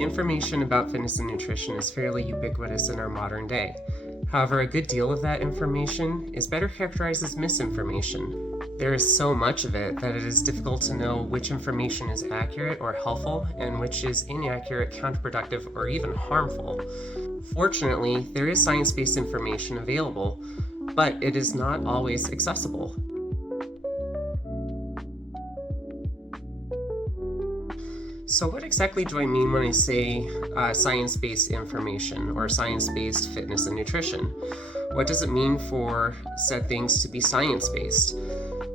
Information about fitness and nutrition is fairly ubiquitous in our modern day. However, a good deal of that information is better characterized as misinformation. There is so much of it that it is difficult to know which information is accurate or helpful and which is inaccurate, counterproductive, or even harmful. Fortunately, there is science-based information available, but it is not always accessible. So what exactly do I mean when I say science-based information or science-based fitness and nutrition? What does it mean for said things to be science-based?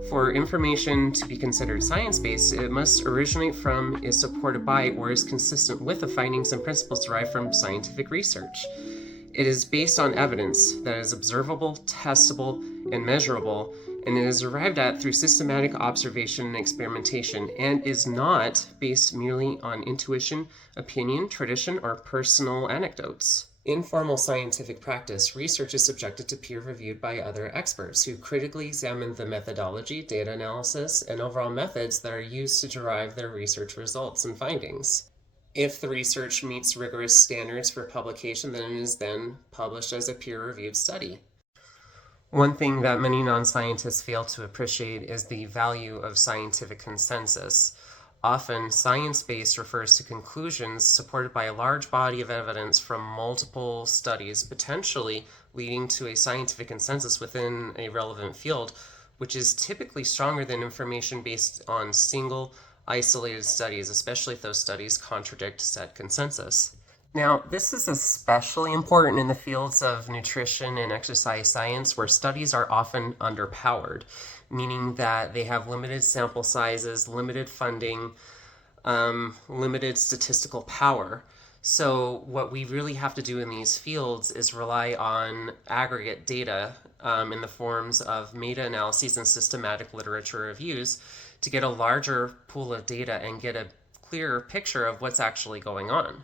For information to be considered science-based, it must originate from, is supported by, or is consistent with the findings and principles derived from scientific research. It is based on evidence that is observable, testable, and measurable, and it is arrived at through systematic observation and experimentation, and is not based merely on intuition, opinion, tradition, or personal anecdotes. In formal scientific practice, research is subjected to peer reviewed by other experts who critically examine the methodology, data analysis, and overall methods that are used to derive their research results and findings. If the research meets rigorous standards for publication, then it is then published as a peer-reviewed study. One thing that many non-scientists fail to appreciate is the value of scientific consensus. Often, science-based refers to conclusions supported by a large body of evidence from multiple studies, potentially leading to a scientific consensus within a relevant field, which is typically stronger than information based on single, isolated studies, especially if those studies contradict said consensus. Now, this is especially important in the fields of nutrition and exercise science, where studies are often underpowered, meaning that they have limited sample sizes, limited funding, limited statistical power. So what we really have to do in these fields is rely on aggregate data in the forms of meta-analyses and systematic literature reviews to get a larger pool of data and get a clearer picture of what's actually going on.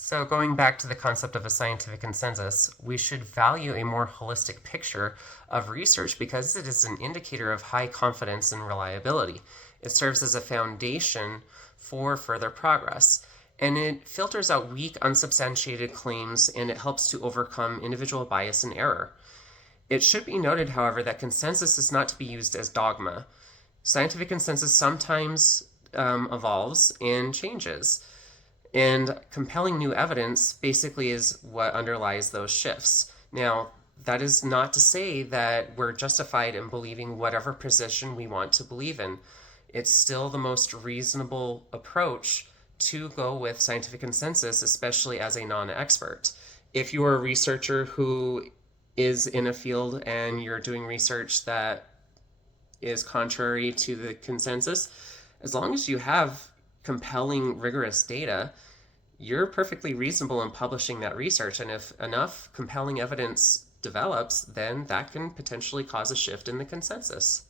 So going back to the concept of a scientific consensus, we should value a more holistic picture of research because it is an indicator of high confidence and reliability. It serves as a foundation for further progress, and it filters out weak, unsubstantiated claims, and it helps to overcome individual bias and error. It should be noted, however, that consensus is not to be used as dogma. Scientific consensus sometimes evolves and changes. And compelling new evidence basically is what underlies those shifts. Now, that is not to say that we're justified in believing whatever position we want to believe in. It's still the most reasonable approach to go with scientific consensus, especially as a non-expert. If you're a researcher who is in a field and you're doing research that is contrary to the consensus, as long as you have compelling, rigorous data, you're perfectly reasonable in publishing that research. And if enough compelling evidence develops, then that can potentially cause a shift in the consensus.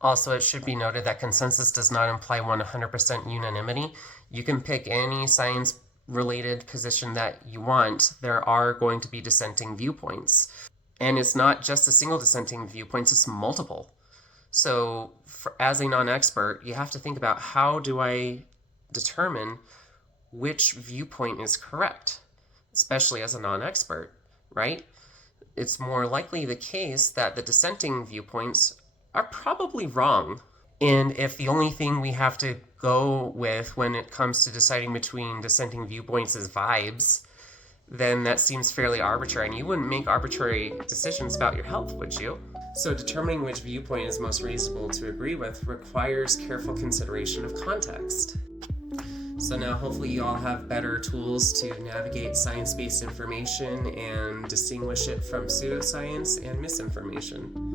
Also, it should be noted that consensus does not imply 100% unanimity. You can pick any science-related position that you want. There are going to be dissenting viewpoints. And it's not just a single dissenting viewpoint, it's multiple. So as a non-expert, you have to think about, how do I determine which viewpoint is correct, especially as a non-expert, right? It's more likely the case that the dissenting viewpoints are probably wrong. And if the only thing we have to go with when it comes to deciding between dissenting viewpoints is vibes, then that seems fairly arbitrary, and you wouldn't make arbitrary decisions about your health, would you? So determining which viewpoint is most reasonable to agree with requires careful consideration of context. So now hopefully you all have better tools to navigate science-based information and distinguish it from pseudoscience and misinformation.